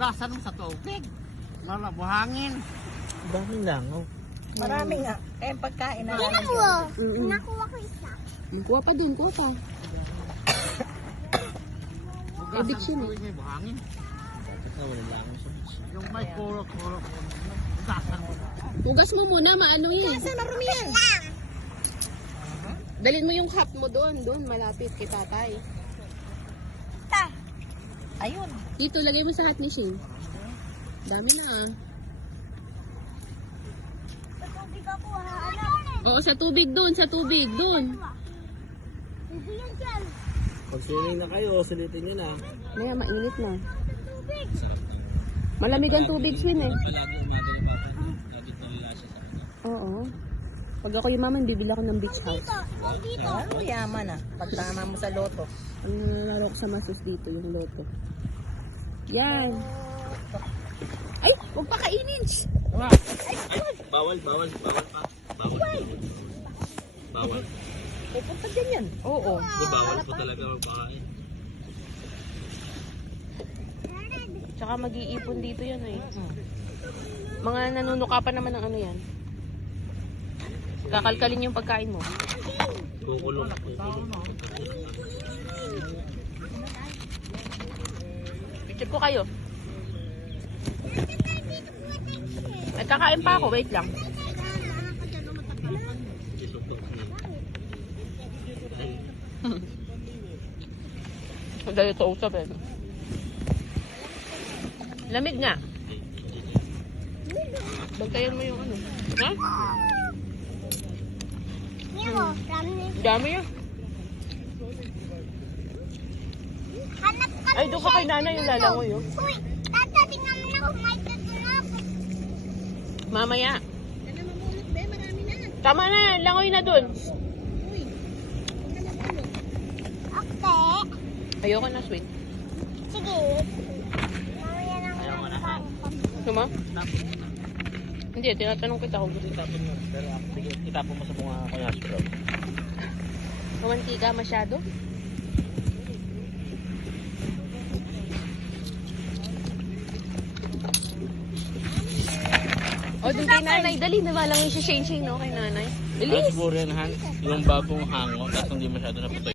Hugasan mo sa tubig. Wala, buhangin. Daming langaw. Marami nga. Eh, pagkain na. Tingnan mo. Nakuha ko isa. Kuha pa dun, kuha pa. Hugasan beach yun, mo tubig, may buhangin. Saka wala langaw sa beach. Yung may kuro-kuro. Hugasan mo. Hugas mo muna, maano yun. Saan marumi yan? Dalhin mo yung cup mo doon, malapit kay tatay. Ayun. Dito, lagay mo sa hot machine. Dami na ah. Tubig ako ha. Oo, sa tubig doon, Hindi yan dyan. Pag swimming na kayo, sulitin nyo na. Maya, mainit na. Tubig. Malamig ang tubig, Swin eh. Palagi umaga yung papa niyo. Lagi nalala siya sa kanya. Oo. Pag ako yumaman, bibili ako ng beach house. Dito. Ikaw dito. Ano yaman ah. Pagtama mo sa loto. Ang nanalo ko sa masos dito, yung loto. Yan. Ay, huwag pa kainin. Ay, bawal pa. Bawal. Pupunta dyan yan. Oo. Hindi, bawal po talaga magpakain. Tsaka mag-iipon dito yan eh. Mga nanunuka pa naman ng ano yan. Kakalkalin yung pagkain mo. Kukulong. Picture ko kayo. Nagkakain pa ako, wait lang. Ang dali ito usap eh. Lamig nga. Bantayan mo yung ano. Ha? Tingnan mo. Promise. Dami yun. Hanap ka. Ay, doon ka kay nanay yung lalangoy yun. Uy, tata, tingnan mo na kung may tutulog. Mamaya. Tama na, langoy na dun. Okay. Ayoko na sweet. Sige. Mamaya na ako. Ayaw mo na, ha? Suma? Hindi, tinatanong kita kung gusto. Itapon mo. Pero sige, itapon mo sa bunga ko yung hash brown. Kamantika masyado? O, dun kay nanay. Dali, nabalangoy siya Shane, no? Kay nanay. Hans Buren, Hans, yung bagong hango, tapos hindi masyado na putoy.